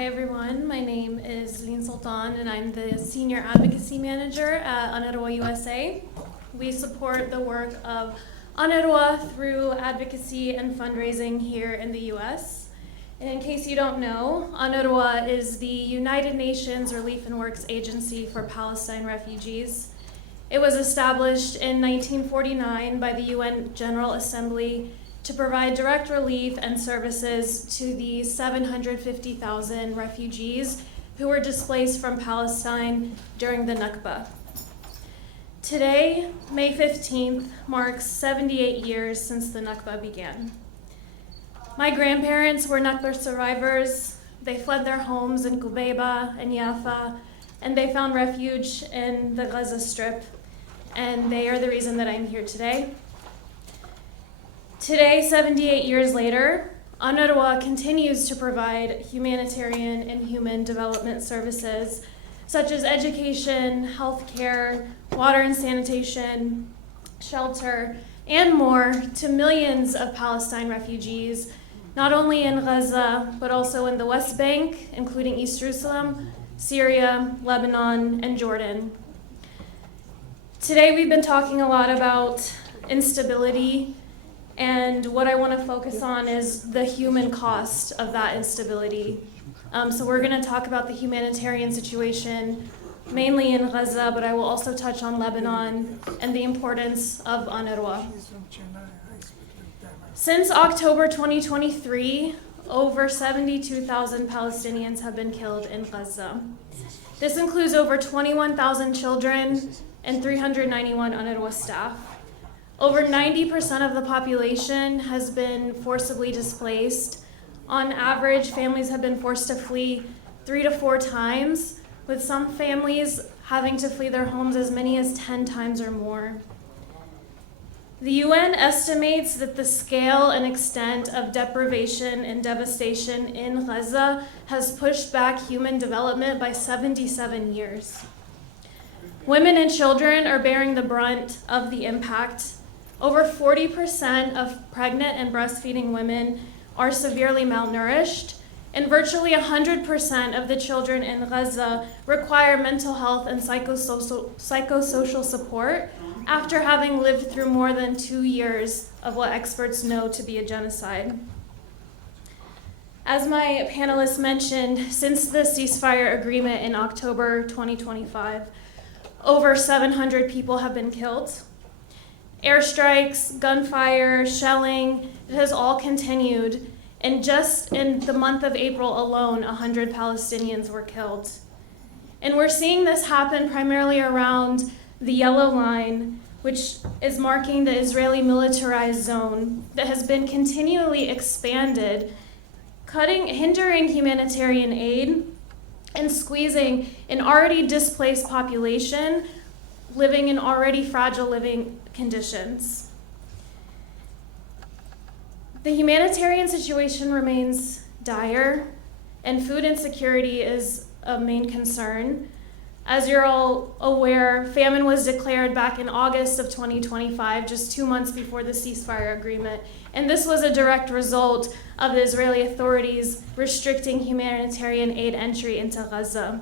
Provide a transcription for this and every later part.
Hi everyone, my name is Lein Soltan and I'm the Senior Advocacy Manager at UNRWA USA. We support the work of UNRWA through advocacy and fundraising here in the US. And in case you don't know, UNRWA is the United Nations Relief and Works Agency for Palestine refugees. It was established in 1949 by the UN General Assembly to provide direct relief and services to the 750,000 refugees who were displaced from Palestine during the Nakba. Today, May 15th, marks 78 years since the Nakba began. My grandparents were Nakba survivors. They fled their homes in Qubeiba and Yafa, and they found refuge in the Gaza Strip, and they are the reason that I'm here today. Today, 78 years later, UNRWA continues to provide humanitarian and human development services such as education, healthcare, water and sanitation, shelter, and more to millions of Palestine refugees, not only in Gaza, but also in the West Bank, including East Jerusalem, Syria, Lebanon, and Jordan. Today, we've been talking a lot about instability, and what I want to focus on is the human cost of that instability. So we're going to talk about the humanitarian situation, mainly in Gaza, but I will also touch on Lebanon and the importance of UNRWA. Since October 2023, over 72,000 Palestinians have been killed in Gaza. This includes over 21,000 children and 391 UNRWA staff. Over 90% of the population has been forcibly displaced. On average, families have been forced to flee 3 to 4 times, with some families having to flee their homes as many as 10 times or more. The UN estimates that the scale and extent of deprivation and devastation in Gaza has pushed back human development by 77 years. Women and children are bearing the brunt of the impact. Over 40% of pregnant and breastfeeding women are severely malnourished, and virtually 100% of the children in Gaza require mental health and psychosocial support after having lived through more than 2 years of what experts know to be a genocide. As my panelists mentioned, since the ceasefire agreement in October 2025, over 700 people have been killed. Airstrikes, gunfire, shelling, it has all continued. And just in the month of April alone, 100 Palestinians were killed. And we're seeing this happen primarily around the yellow line, which is marking the Israeli militarized zone that has been continually expanded, hindering humanitarian aid and squeezing an already displaced population living in already fragile living conditions. The humanitarian situation remains dire, and food insecurity is a main concern. As you're all aware, famine was declared back in August of 2025, just 2 months before the ceasefire agreement, and this was a direct result of the Israeli authorities restricting humanitarian aid entry into Gaza.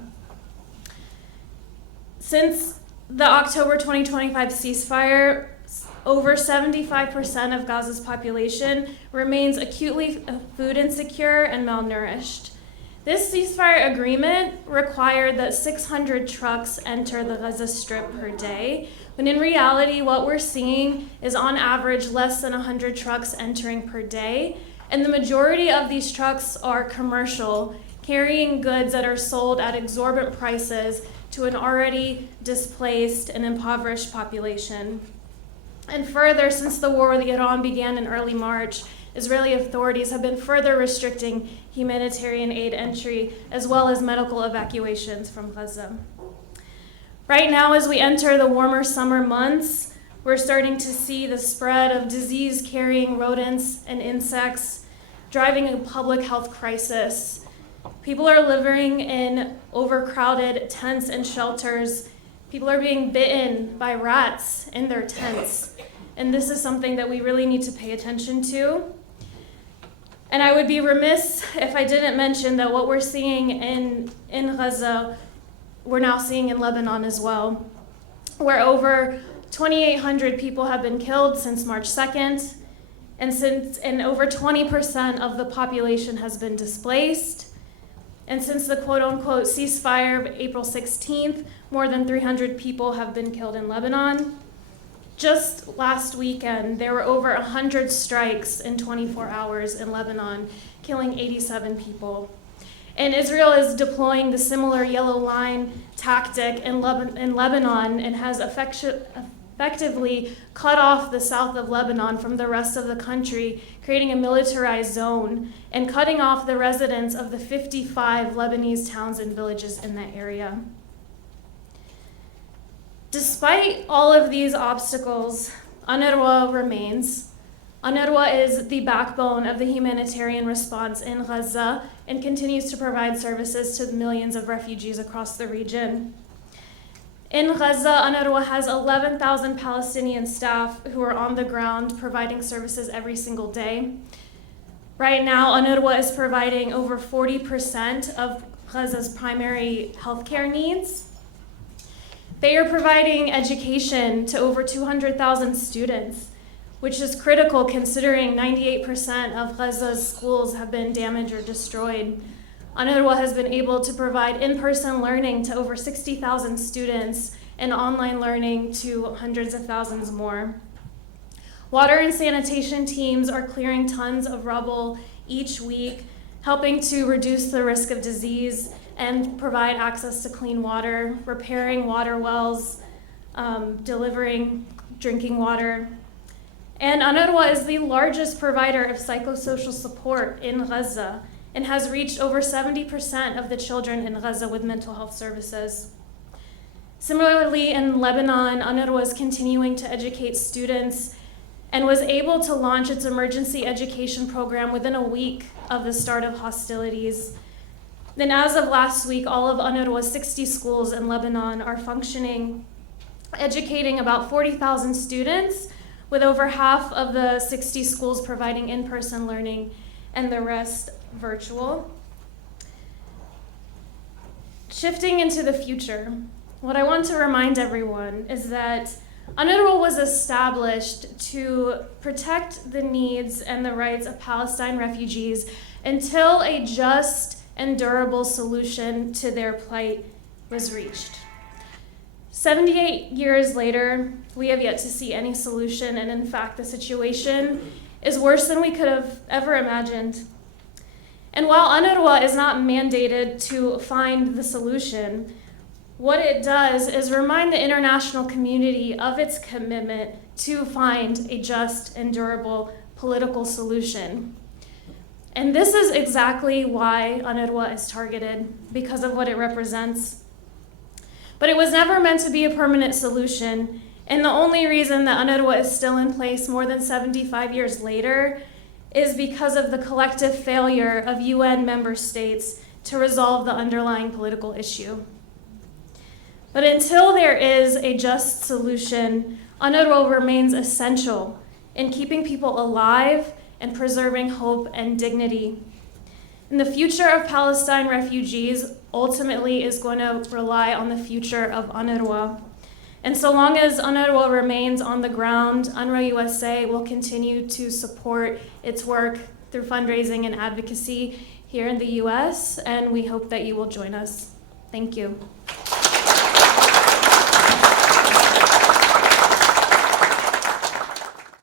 Since the October 2025 ceasefire, over 75% of Gaza's population remains acutely food insecure and malnourished. This ceasefire agreement required that 600 trucks enter the Gaza Strip per day, when in reality, what we're seeing is on average less than 100 trucks entering per day, and the majority of these trucks are commercial, carrying goods that are sold at exorbitant prices to an already displaced and impoverished population. And further, since the war with Iran began in early March, Israeli authorities have been further restricting humanitarian aid entry as well as medical evacuations from Gaza. Right now, as we enter the warmer summer months, we're starting to see the spread of disease-carrying rodents and insects, driving a public health crisis. People are living in overcrowded tents and shelters. People are being bitten by rats in their tents. And this is something that we really need to pay attention to. And I would be remiss if I didn't mention that what we're seeing in Gaza, we're now seeing in Lebanon as well, where over 2,800 people have been killed since March 2nd, and over 20% of the population has been displaced. And since the quote-unquote ceasefire of April 16th, more than 300 people have been killed in Lebanon. Just last weekend, there were over 100 strikes in 24 hours in Lebanon, killing 87 people. And Israel is deploying the similar yellow line tactic in Lebanon and has effectively cut off the south of Lebanon from the rest of the country, creating a militarized zone and cutting off the residents of the 55 Lebanese towns and villages in that area. Despite all of these obstacles, UNRWA remains. UNRWA is the backbone of the humanitarian response in Gaza and continues to provide services to the millions of refugees across the region. In Gaza, UNRWA has 11,000 Palestinian staff who are on the ground providing services every single day. Right now, UNRWA is providing over 40% of Gaza's primary healthcare needs. They are providing education to over 200,000 students, which is critical considering 98% of Gaza's schools have been damaged or destroyed. UNRWA has been able to provide in-person learning to over 60,000 students and online learning to hundreds of thousands more. Water and sanitation teams are clearing tons of rubble each week, helping to reduce the risk of disease and provide access to clean water, repairing water wells, delivering drinking water. And UNRWA is the largest provider of psychosocial support in Gaza and has reached over 70% of the children in Gaza with mental health services. Similarly, in Lebanon, UNRWA is continuing to educate students and was able to launch its emergency education program within a week of the start of hostilities. Then as of last week, all of UNRWA's 60 schools in Lebanon are functioning, educating about 40,000 students, with over half of the 60 schools providing in-person learning and the rest virtual. Shifting into the future, what I want to remind everyone is that UNRWA was established to protect the needs and the rights of Palestine refugees until a just and durable solution to their plight was reached. 78 years later, we have yet to see any solution, and in fact, the situation is worse than we could have ever imagined. And while UNRWA is not mandated to find the solution, what it does is remind the international community of its commitment to find a just and durable political solution. And this is exactly why UNRWA is targeted, because of what it represents. But it was never meant to be a permanent solution, and the only reason that UNRWA is still in place more than 75 years later is because of the collective failure of UN member states to resolve the underlying political issue. But until there is a just solution, UNRWA remains essential in keeping people alive and preserving hope and dignity. And the future of Palestine refugees ultimately is going to rely on the future of UNRWA. And so long as UNRWA remains on the ground, UNRWA USA will continue to support its work through fundraising and advocacy here in the US, and we hope that you will join us. Thank you.